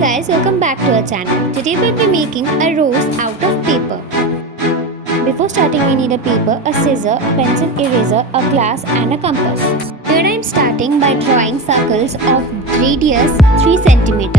guys, welcome back to our channel. Today we'll be making a rose out of paper. Before starting we need a paper, a scissor, pencil eraser, a glass and a compass. Here I am starting by drawing circles of radius 3 cm.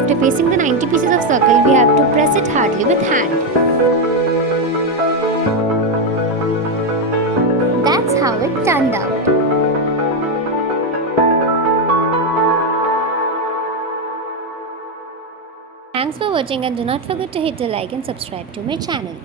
After pasting the 90 pieces of circle, we have to press it hardly with hand. That's how it turned out. Thanks for watching and do not forget to hit the like and subscribe to my channel.